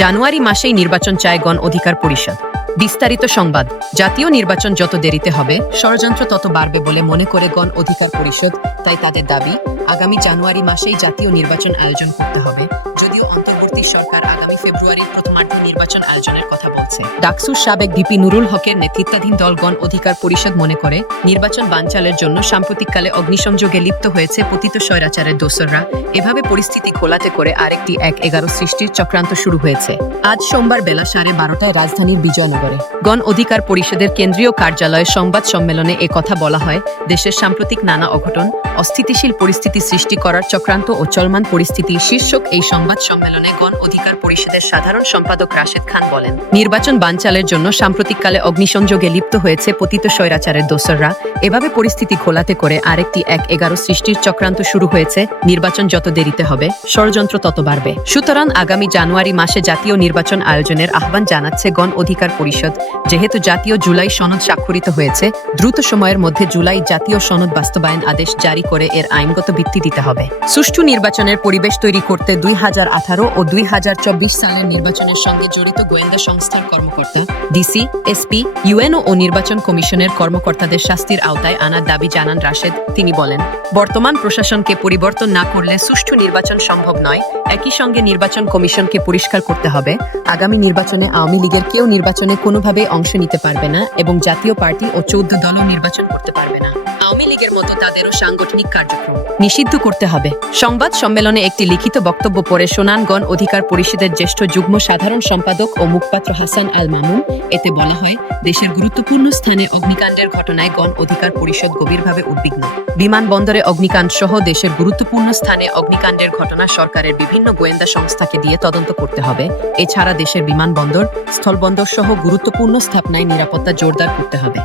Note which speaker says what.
Speaker 1: জানুয়ারি মাসেই নির্বাচন চায় গণ অধিকার পরিষদ। বিস্তারিত সংবাদ, জাতীয় নির্বাচন যত দেরিতে হবে, ষড়যন্ত্র তত বাড়বে বলে মনে করে গণ অধিকার পরিষদ, তাই তাদের দাবি, আগামী জানুয়ারি মাসেই জাতীয় নির্বাচন আয়োজন করতে হবে, যদিও অন্তর্বর্তী সরকার আগামী ফেব্রুয়ারির প্রথমার্ধে নির্বাচন আয়োজনের কথা বলছে। ডাকসুর সাবেক ভিপি নুরুল হকের নেতৃত্বাধীন দল গণ অধিকার পরিষদ মনে করে, নির্বাচন বানচালের জন্য সাম্প্রতিককালে অগ্নিসংযোগে লিপ্ত হয়েছে পতিত স্বৈরাচারের দোসররা। এভাবে পরিস্থিতি খোলাটে করে আরেকটি এক এগারো সৃষ্টির চক্রান্ত শুরু হয়েছে। আজ সোমবার বেলা সাড়ে বারোটায় রাজধানীর বিজয়নগরে গণ অধিকার পরিষদের কেন্দ্রীয় কার্যালয়ে সংবাদ সম্মেলনে এ কথা বলা হয়, দেশের সাম্প্রতিক নানা অঘটন, অস্থিতিশীল পরিস্থিতি সৃষ্টি করার চক্রান্ত ও চলমান পরিস্থিতি শীর্ষক এই সংবাদ সম্মেলনে গণ অধিকার পরিষদের সাধারণ সম্পাদক রাশেদ খান বলেন, নির্বাচন বানচালের জন্য সাম্প্রতিককালে অগ্নিসংযোগে লিপ্ত হয়েছে পতিত স্বৈরাচারের দোসররা। এভাবে পরিস্থিতি খোলাতে করে আরেকটি এক এগারো সৃষ্টির চক্রান্ত শুরু হয়েছে। নির্বাচন যত দেরিতে হবে, ষড়যন্ত্র তত বাড়বে। সুতরাং আগামী জানুয়ারি মাসে জাতীয় নির্বাচন আয়োজনের আহ্বান জানাচ্ছে গণ অধিকার পরিষদ। যেহেতু জাতীয় জুলাই সনদ স্বাক্ষরিত হয়েছে, দ্রুত সময়ের মধ্যে জুলাই জাতীয় সনদ বাস্তবায়ন আদেশ জারি করে এর আইনগত ভিত্তি দিতে হবে। সুষ্ঠু নির্বাচনের পরিবেশ তৈরি করতে দুই হাজার আঠারো ও দুই চব্বিশ সালের নির্বাচনের সঙ্গে জড়িত গোয়েন্দা সংস্থার কর্মকর্তা, ডিসি, এসপি ইউএনও ও নির্বাচন কমিশনের কর্মকর্তাদের শাস্তির আওতায় আনার দাবি জানান রাশেদ। তিনি বলেন, বর্তমান প্রশাসনকে পরিবর্তন না করলে সুষ্ঠু নির্বাচন সম্ভব নয়। একই সঙ্গে নির্বাচন কমিশনকে পরিষ্কার করতে হবে। আগামী নির্বাচনে আওয়ামী লীগের কেউ নির্বাচনে কোনোভাবে অংশ নিতে পারবে না এবং জাতীয় পার্টি ও চৌদ্দ দলও নির্বাচন করতে পারবে আওয়ামী লীগের মতো তাদেরও সাংগঠনিক কার্যক্রম নিষিদ্ধ করতে হবে। সংবাদ সম্মেলনে একটি লিখিত বক্তব্য পড়ে সোনানগণ অধিকার পরিষদের জ্যেষ্ঠ যুগ্ম সাধারণ সম্পাদক ও মুখপাত্র হাসান আল মামুন। এতে বলা হয়, দেশের গুরুত্বপূর্ণ স্থানে অগ্নিকাণ্ডের ঘটনায় গণ অধিকার পরিষদ গভীরভাবে উদ্বিগ্ন। বিমানবন্দরে অগ্নিকাণ্ড সহ দেশের গুরুত্বপূর্ণ স্থানে অগ্নিকাণ্ডের ঘটনা সরকারের বিভিন্ন গোয়েন্দা সংস্থাকে দিয়ে তদন্ত করতে হবে। এছাড়া দেশের বিমানবন্দর, স্থলবন্দর সহ গুরুত্বপূর্ণ স্থাপনায় নিরাপত্তা জোরদার করতে হবে।